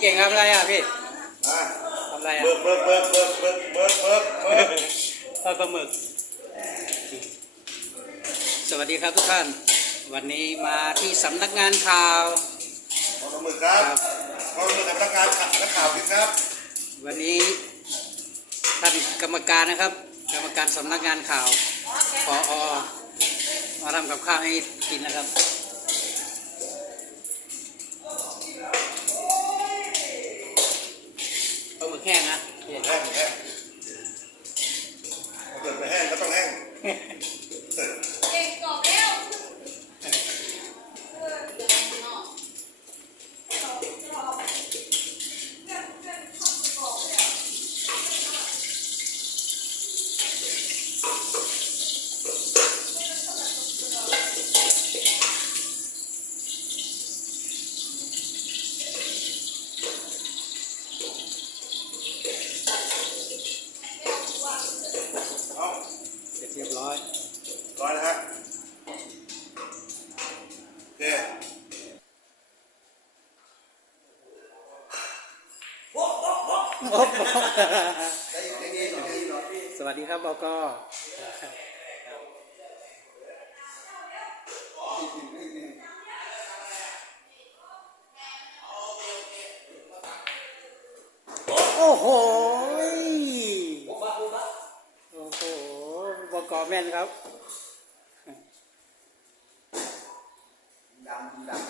เก่งทำอะไรอะพี่มาทำอะไรอะเบิกเบิกเบิกเบิกเบิกเบิกเบิกเบิกทอดปลาหมึก สวัสดีครับทุกท่าน วันนี้มาที่สำนักงานข่าวขอสมือครับขอสมือกับพนักงานขัดนักข่าวผิดครับ วันนี้ท่านกรรมการนะครับ กรรมการสำนักงานข่าวปออมาทำกับข้าวให้กินนะครับ Yeah. ร้อยนะฮะโอเคสวัสดีครับบอกก็โอ้โห ปกอบแม่นครับ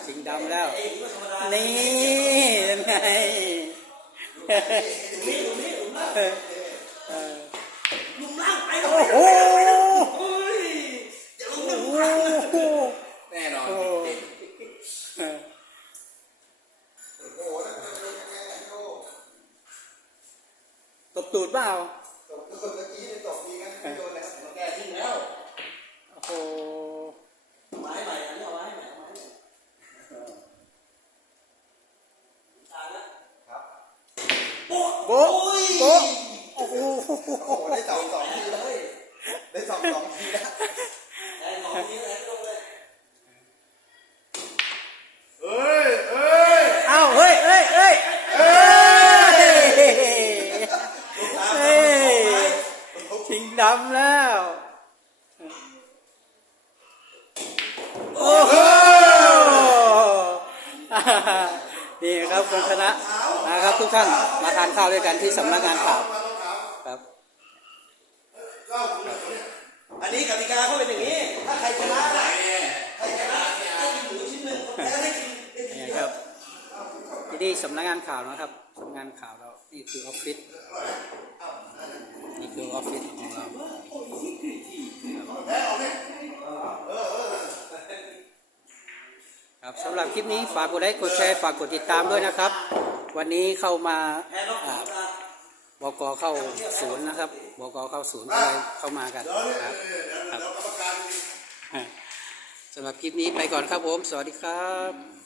สิงดำแล้ว นี่ยังไงลุงล่างไปโอ้โหจะลุงล่างแน่นอนตบตูดเปล่าตบตูดเมื่อกี้ตบดีกัน แล้วโอ้โหไม้ใหม่อันนี้เอาไม้ใหม่เอาไม้ใหม่ตายแล้วโบ๊ะโบ๊ะโอ้โหโอ้โหได้สองสองทีแล้วได้สองสองทีแล้วแอนของนี้แอนลงเลยเอ้ยเอ้ยเอ้าเฮ้ยเฮ้ยเฮ้ยเฮ้ยเฮ้ย ชิงดำแล้ว อ้โหนี่ครับคุณคณะนะครับ ทุกท่านมาทานข้าวด้วยกันที่สำนักงานข่าวครับอันนี้กติกาเขาเป็นอย่างนี้ ถ้าใครชนะได้ใครชนะได้กินหมูชิ้นหนึ่งคนแพ้ได้กินได้กินนี่ครับที่นี่สำนักงานข่าวนะครับสำนักงานข่าวเรานี่คือออฟฟิศนี่คือออฟฟิศของเรา ครับสำหรับคลิปนี้ฝากกดไลค์กดแชร์ฝากกดติดตามด้วยนะครับ วันนี้เข้ามาอบสอ่าองนะบกเข้าศูนย์นะครับบกเข้าศูนย์อะไรเข้ามากันครับเดี๋ยวเดี๋ยวกรรมการสำหรับคลิปนี้ไปก่อนครับผม สวัสดีครับ